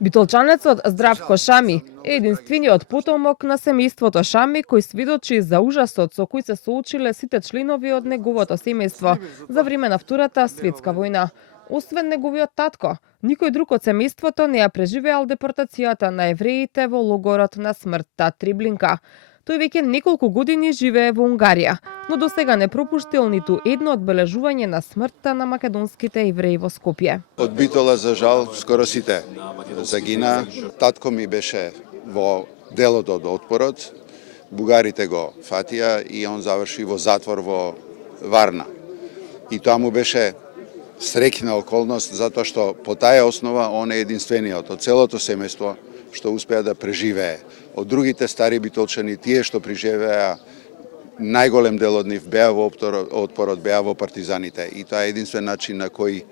Битолчанецот Здравко Шами е единствениот потомок на семејството Шами кој сведочи за ужасот со кој се соочиле сите членови од неговото семејство за време на Втората светска војна. Освен неговиот татко, никој друг од семејството не ја преживеал депортацијата на евреите во логорот на смртта Треблинка. Тој веќе неколку години живее во Унгарија, но досега не пропуштил ниту едно одбележување на смртта на македонските евреи во Скопје. Од Битола, за жал, скоро сите загина. Татко ми беше во делот од отпорот, бугарите го фатија и он заврши во затвор во Варна. И тоа му беше среќна околност, затоа што по таа основа он е единствениот од целото семејство што успеа да преживее. Од другите стари битолчани, тие што преживеа, најголем дел од нив беа во отпорот, беа во партизаните. И тоа е единствен начин на кој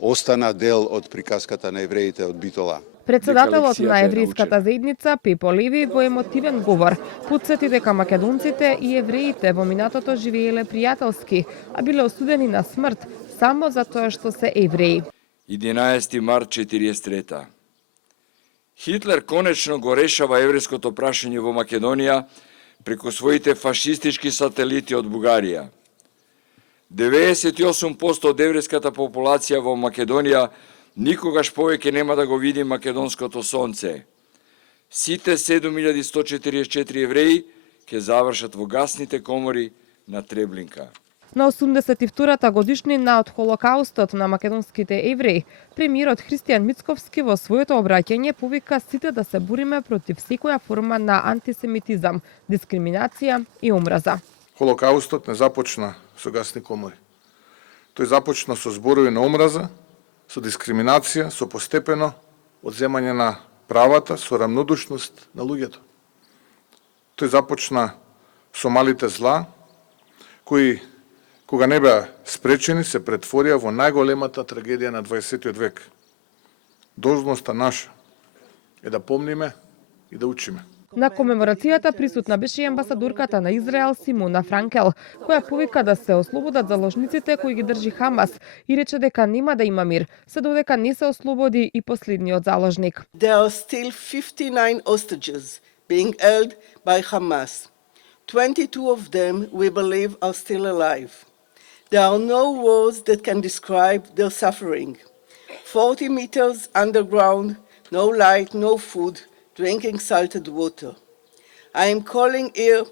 остана дел од приказката на евреите од Битола. Председателот на еврејската заедница Пепо Леви во емотивен говор потсети дека македонците и евреите во минатото живееле пријателски, а биле осудени на смрт само затоа што се евреи. 11 март 43. Хитлер конечно го решава еврејското прашање во Македонија преку своите фашистички сателити од Бугарија. 98% од еврејската популација во Македонија никогаш повеќе нема да го види македонското сонце. Сите 7144 евреи ќе завршат во гасните комори на Треблинка. На 82-та годишнина од Холокаустот на македонските евреи, премиерот Христијан Мицковски во своето обраќање повика сите да се бориме против секоја форма на антисемитизам, дискриминација и омраза. Холокаустот не започна со гасни комори. Тој започна со зборови на омраза, со дискриминација, со постепено одземање на правата, со рамнодушност на луѓето. Тој започна со малите зла, кои кога не беа спречени, се претворија во најголемата трагедија на 20 век. Должноста наша е да помниме и да учиме. На комеморацијата присутна беше и амбасадорката на Израел Симона Франкел, која повика да се ослободат заложниците кои ги држи Хамас и рече дека нема да има мир, се додека не се ослободи и последниот заложник. There are still 59 hostages being held by Hamas. 22 of them, we believe, are still alive. There are no words that can describe their suffering. 40 meters underground, no light, no food, drinking salted water. I am calling here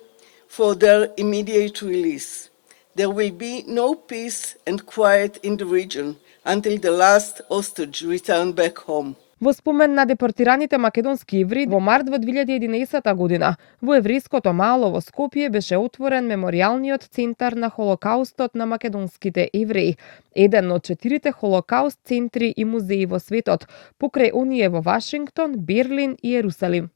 for their immediate release. There will be no peace and quiet in the region until the last hostage return back home. Во спомен на депортираните македонски евреи, во март во 2011 година, во еврејското мало во Скопје беше отворен меморијалниот центар на Холокаустот на македонските евреи, еден од 4 Холокауст центри и музеи во светот, покрај оние во Вашингтон, Берлин и Ерусалим.